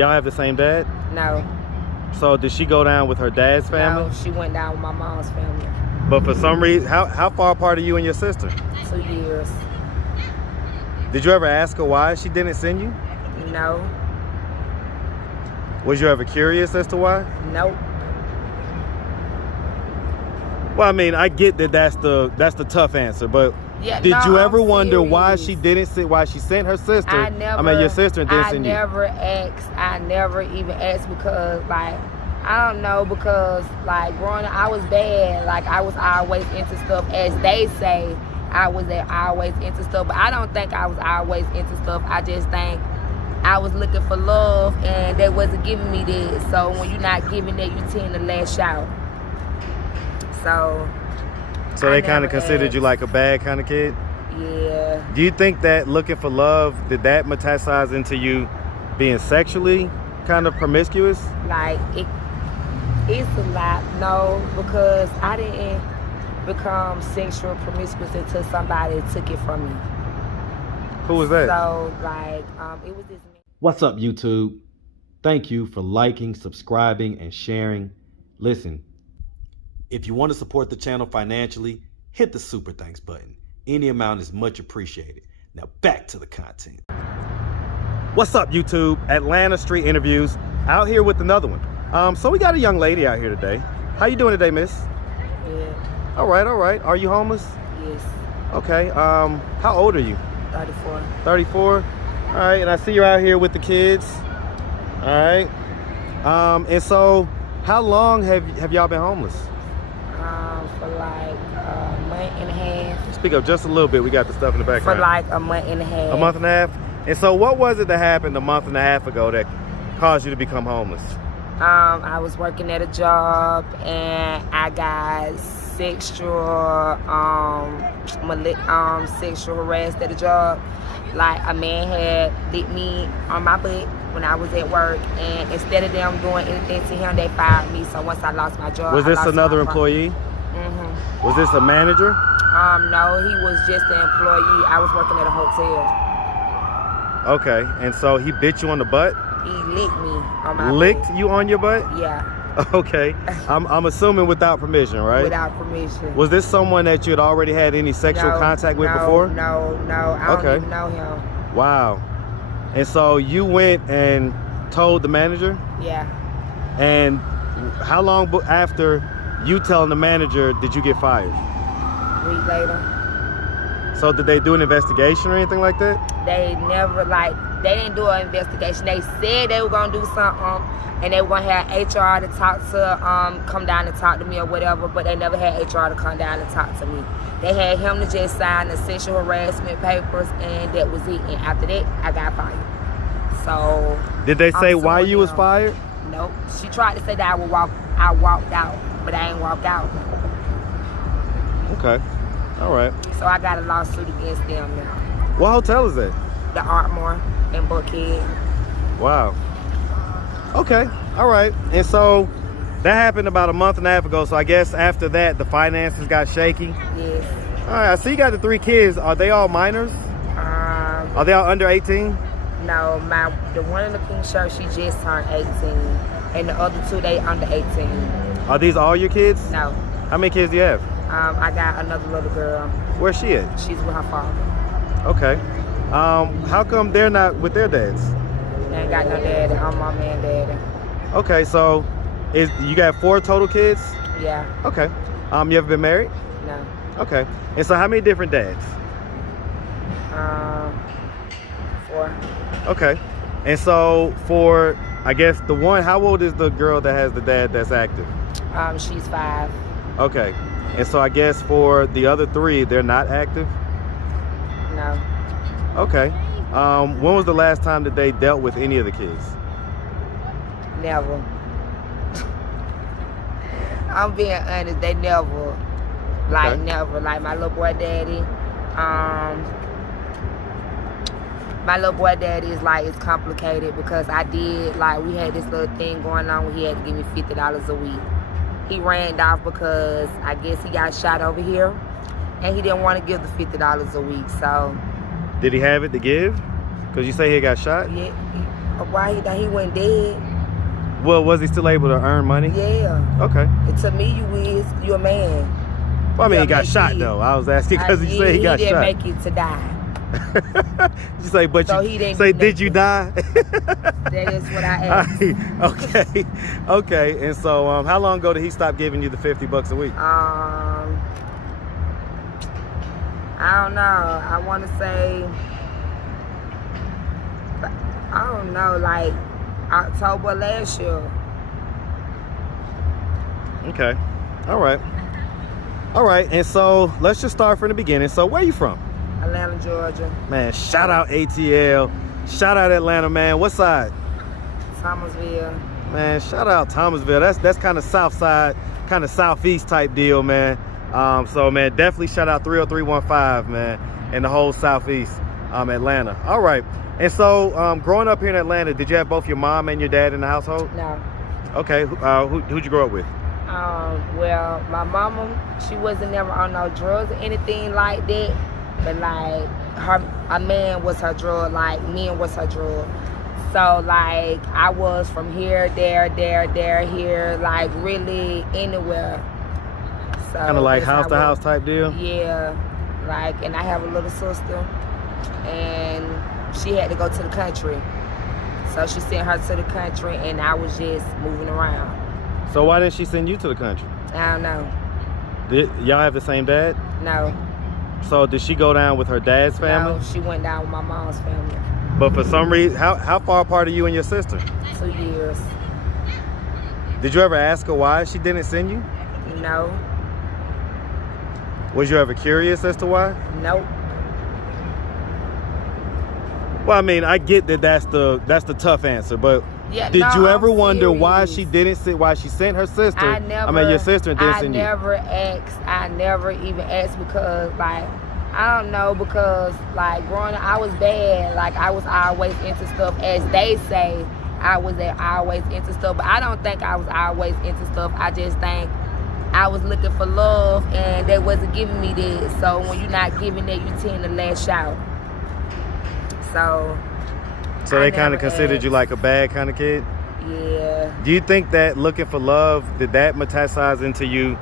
Y'all have the same dad? No. So did she go down with her dad's family? No, she went down with my mom's family. But for some reason, how far apart are you and your sister? 2 years. Did you ever ask her why she didn't send you? No. Was you ever curious as to why? Nope. Well, I mean, I get that that's the tough answer, but Yeah, did no, you ever I'm wonder why serious. why she sent her sister? I mean, your sister didn't send you. I never asked. I never even asked because, like, I don't know, because, like, growing up, I was bad. Like, I was always into stuff. As they say, I was always into stuff. But I don't think I was always into stuff. I just think I was looking for love, and they wasn't giving me this. So when you're not giving that, you tend to lash out. So they kind of considered you like a bad kind of kid? Yeah. Do you think that looking for love, did that metastasize into you being sexually kind of promiscuous? Like, it's a lot. No, because I didn't become sexual promiscuous until somebody took it from me. Who was that? So, like, it was this man. What's up, YouTube? Thank you for liking, subscribing, and sharing. Listen, if you want to support the channel financially, hit the super thanks button. Any amount is much appreciated. Now back to the content. What's up, YouTube? Atlanta Street Interviews, out here with another one. So we got a young lady out here today. How you doing today, miss? Yeah. All right, all right. Are you homeless? Yes. Okay. How old are you? 34. 34. All right, and I see you're out here with the kids. All right. And so how long have y'all been homeless? For like a month and a half. Speak up just a little bit. We got the stuff in the background. For like a month and a half. A month and a half? And so what was it that happened a month and a half ago that caused you to become homeless? I was working at a job and I got sexual harassed at a job. Like, a man had licked me on my butt when I was at work, and instead of them doing anything to him, they fired me. So once I lost my job, was this another employee? Mm-hmm. Was this a manager? No, he was just an employee. I was working at a hotel. Okay, and so he bit you on the butt? He licked me on my Licked butt. you on your butt? Yeah. Okay. I'm assuming without permission, right? Without permission. Was this someone that you had already had any sexual contact with before? No. I don't even know him. Wow. And so you went and told the manager? Yeah. And how long after you telling the manager did you get fired? A week later. So did they do an investigation or anything like that? They never, they didn't do an investigation. They said they were gonna do something, and they were gonna have HR to talk to, come down and talk to me or whatever, but they never had HR to come down and talk to me. They had him to just sign the sexual harassment papers, and that was it. And after that, I got fired. So. Did they say why you was fired? Nope. She tried to say that I walked out, but I ain't walked out. Okay. All right. So I got a lawsuit against them now. What hotel is that? The Artmore in Buckhead. Wow. Okay. All right. And so that happened about a month and a half ago. So I guess after that, the finances got shaky. Yes. All right. I see you got the 3 kids. Are they all minors? Are they all under 18? No. The one in the pink shirt, she just turned 18. And the other 2, they under 18. Are these all your kids? No. How many kids do you have? I got another little girl. Where's she at? She's with her father. Okay. How come they're not with their dads? They ain't got no daddy. I'm mama and daddy. Okay, so you got 4 total kids? Yeah. Okay. You ever been married? No. Okay. And so how many different dads? 4. Okay. And so for, I guess, the one, how old is the girl that has the dad that's active? She's 5. Okay. And so I guess for the other 3, they're not active? No. Okay. When was the last time that they dealt with any of the kids? Never. I'm being honest, they never. Never. Like, my little boy daddy, is it's complicated because we had this little thing going on where he had to give me $50 a week. He ran off because I guess he got shot over here and he didn't want to give the $50 a week, so. Did he have it to give? Because you say he got shot? Yeah. Why he went dead? Well, was he still able to earn money? Yeah. Okay. And to me, you a man. Well, I mean, he got shot though. I was asking because you said he got shot. He didn't make it to die. You say, but so you say, did you die? That is what I asked. Okay, okay. And so, how long ago did he stop giving you the $50 a week? I don't know. I want to say, I don't know, like October last year. Okay, all right, all right. And so let's just start from the beginning. So where are you from? Atlanta, Georgia. Man, shout out ATL. Shout out Atlanta, man. What side? Thomasville. Man, shout out Thomasville. That's kind of south side, kind of southeast type deal, man. So, man, definitely shout out 30315, man, and the whole southeast, Atlanta. All right. And so, growing up here in Atlanta, did you have both your mom and your dad in the household? No. Okay. Who'd you grow up with? Well, my mama, she wasn't never on no drugs or anything like that. But like a man was her drug, like men was her drug. So like I was from here, there, here, like really anywhere. So kind of like house to house type deal? Yeah. Like, and I have a little sister and she had to go to the country. So she sent her to the country and I was just moving around. So why didn't she send you to the country? I don't know. Did y'all have the same dad? No. So did she go down with her dad's family? No, she went down with my mom's family. But for some reason, how far apart are you and your sister? 2 years. Did you ever ask her why she didn't send you? No. Was you ever curious as to why? Nope. Well, I mean, I get that that's the tough answer, but yeah, did you ever wonder serious. Why she sent her sister? I mean, your sister didn't send you. I never even asked because, like, I don't know, because, like, growing up, I was bad. Like, I was always into stuff. As they say, I was always into stuff. But I don't think I was always into stuff. I just think I was looking for love, and they wasn't giving me that. So when you're not giving that, you tend to lash out. So they kind of considered you like a bad kind of kid? Yeah. Do you think that looking for love, did that metastasize into you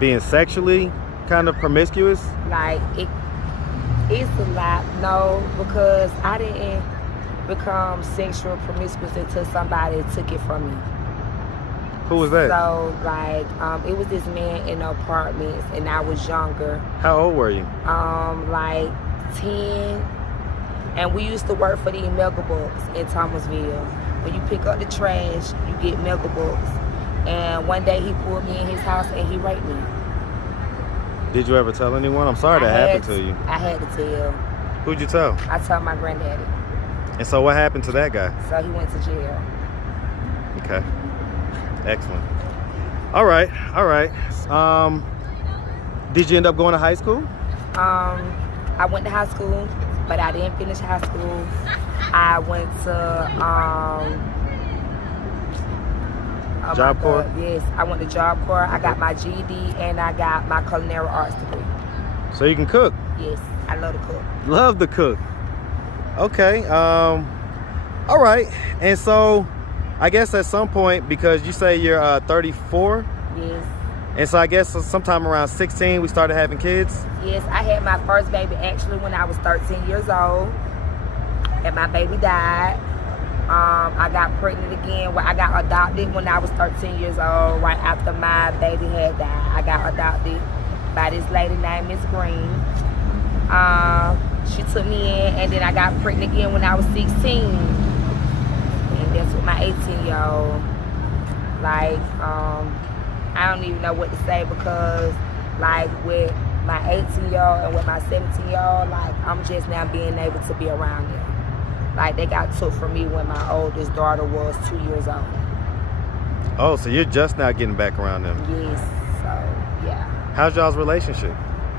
being sexually kind of promiscuous? Like, it's a lot. No, because I didn't become sexual promiscuous until somebody took it from me. Who was that? So, like, it was this man in the apartments, and I was younger. How old were you? Like 10. And we used to work for the Mega Books in Thomasville. When you pick up the trash, you get Mega Books. And one day he pulled me in his house and he raped me. Did you ever tell anyone? I'm sorry that happened to you. I had to tell. Who'd you tell? I told my granddaddy. And so what happened to that guy? So he went to jail. Okay. Excellent. All right. All right. Did you end up going to high school? I went to high school, but I didn't finish high school. I went to Job Corps? Yes, I went to Job Corps. I got my GED and I got my culinary arts degree. So you can cook? Yes, I love to cook. Love to cook. Okay. All right. And so I guess at some point, because you say you're 34? Yes. And so I guess sometime around 16 we started having kids? Yes, I had my first baby actually when I was 13 years old. And my baby died. I got pregnant again. I got adopted when I was 13 years old, right after my baby had died. I got adopted by this lady named Miss Green. She took me in, and then I got pregnant again when I was 16. And that's with my 18-year-old. Like, I don't even know what to say because, like, with my 18-year-old and with my 17-year-old, like, I'm just now being able to be around them. Like, they got took from me when my oldest daughter was 2 years old. Oh, so you're just now getting back around them? Yes, so, yeah. How's y'all's relationship?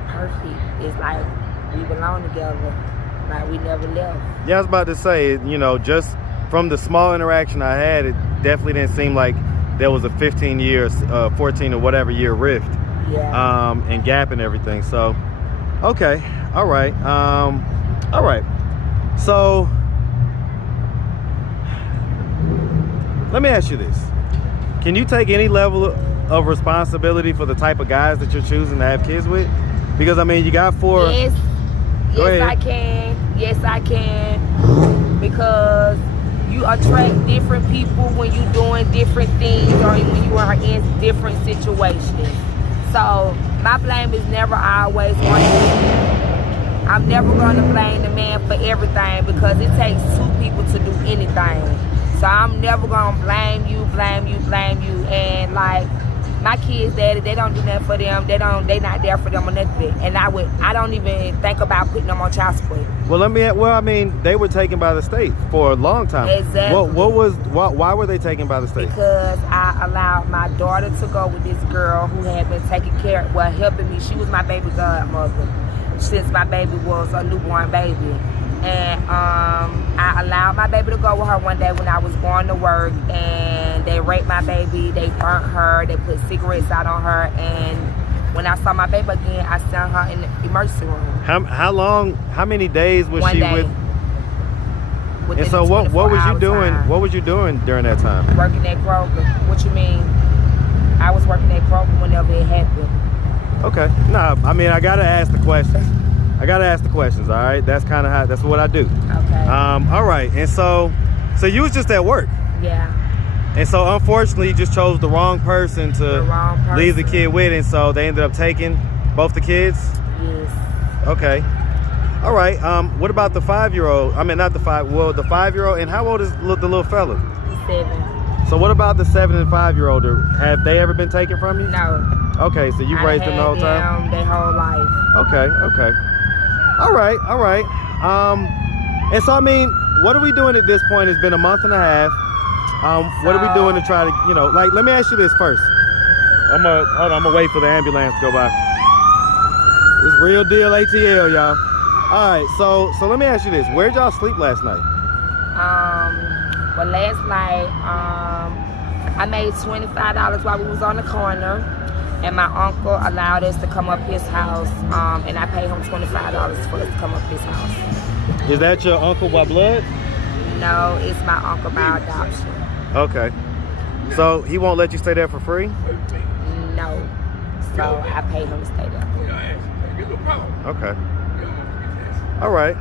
Perfect. It's like we belong together. Like, we never left. Yeah, I was about to say, you know, just from the small interaction I had, it definitely didn't seem like there was a 15 years, 14 or whatever year rift. Yeah. And gap and everything. So, okay. All right. All right. So, let me ask you this. Can you take any level of responsibility for the type of guys that you're choosing to have kids with? Because, I mean, you got 4. Yes. Go ahead. I can. Yes, I can. Because you attract different people when you're doing different things or when you are in different situations. So my blame is never always on the man. I'm never going to blame the man for everything because it takes 2 people to do anything. So I'm never going to blame you. And like my kids' daddy, they don't do nothing for them. They not there for them or nothing. And I don't even think about putting them on child support. Well, I mean, they were taken by the state for a long time. Exactly. Why were they taken by the state? Because I allowed my daughter to go with this girl who had been helping me. She was my baby godmother since my baby was a newborn baby. And I allowed my baby to go with her one day when I was going to work, and they raped my baby, they burnt her, they put cigarettes out on her, and when I saw my baby again, I sent her in the emergency room. How many days was she with? Within and so what was you doing? Time. What was you doing during that time? Working at Kroger. What you mean? I was working at Kroger whenever it happened. Okay. No, I mean, I gotta ask the questions. All right. That's kind of that's what I do. Okay. All right. And so you was just at work. Yeah. And so unfortunately, you just chose the wrong person to leave the kid with, and so they ended up taking both the kids. Yes. Okay. All right. What about the 5-year-old? I mean, not the 5. Well, the 5-year-old. And how old is the little fella? He's 7. So what about the 7 and 5-year-old? Have they ever been taken from you? No. Okay. So you raised them the whole time. Their whole life. Okay. All right. And so, I mean, what are we doing at this point? It's been a month and a half. What are we doing to try to, like, let me ask you this first. I'm gonna wait for the ambulance to go by. It's real deal ATL, y'all. All right, so let me ask you this. Where'd y'all sleep last night? Well, last night, I made $25 while we was on the corner, and my uncle allowed us to come up his house, and I paid him $25 for us to come up his house. Is that your uncle by blood? No, it's my uncle by adoption. Okay. So he won't let you stay there for free? No. So I paid him to stay there. Okay. All right.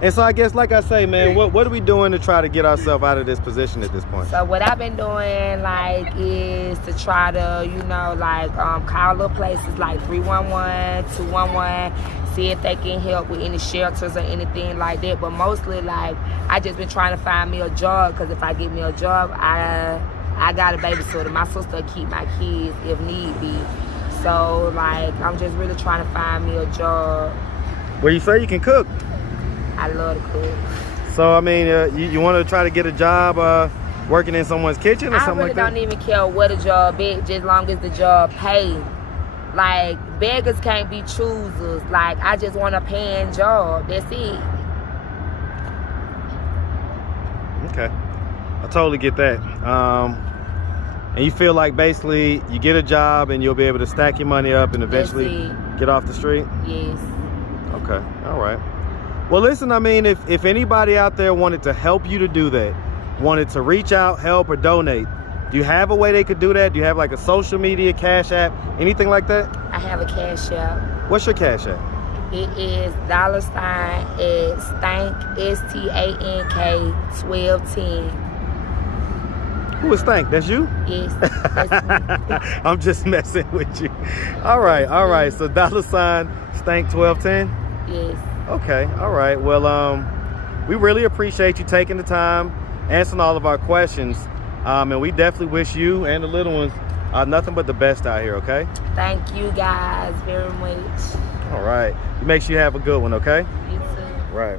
And so I guess, like I say, man, what are we doing to try to get ourselves out of this position at this point? So what I've been doing, like, is to try to, call little places like 311, 211, see if they can help with any shelters or anything like that. But mostly, like, I just been trying to find me a job, because if I get me a job, I got a babysitter. My sister will keep my kids if need be. So, like, I'm just really trying to find me a job. Well, you say you can cook. I love to cook. So, I mean, you want to try to get a job working in someone's kitchen or something like that? I really don't even care what a job is, just as long as the job pays. Like, beggars can't be choosers. Like, I just want a paying job. That's it. Okay. I totally get that. And you feel like basically you get a job and you'll be able to stack your money up and eventually get off the street? Yes. Okay. All right. Well, listen, I mean, if anybody out there wanted to help you to do that, wanted to reach out, help, or donate, do you have a way they could do that? Do you have like a social media, Cash App, anything like that? I have a Cash App. What's your Cash App? It is $stank, STANK 1210. Who is Stank? That's you? Yes. That's me. I'm just messing with you. All right. So $Stank 1210? Yes. Okay. All right. Well, we really appreciate you taking the time, answering all of our questions. And we definitely wish you and the little ones nothing but the best out here, okay? Thank you guys very much. All right. Make sure you have a good one, okay? You too. Right.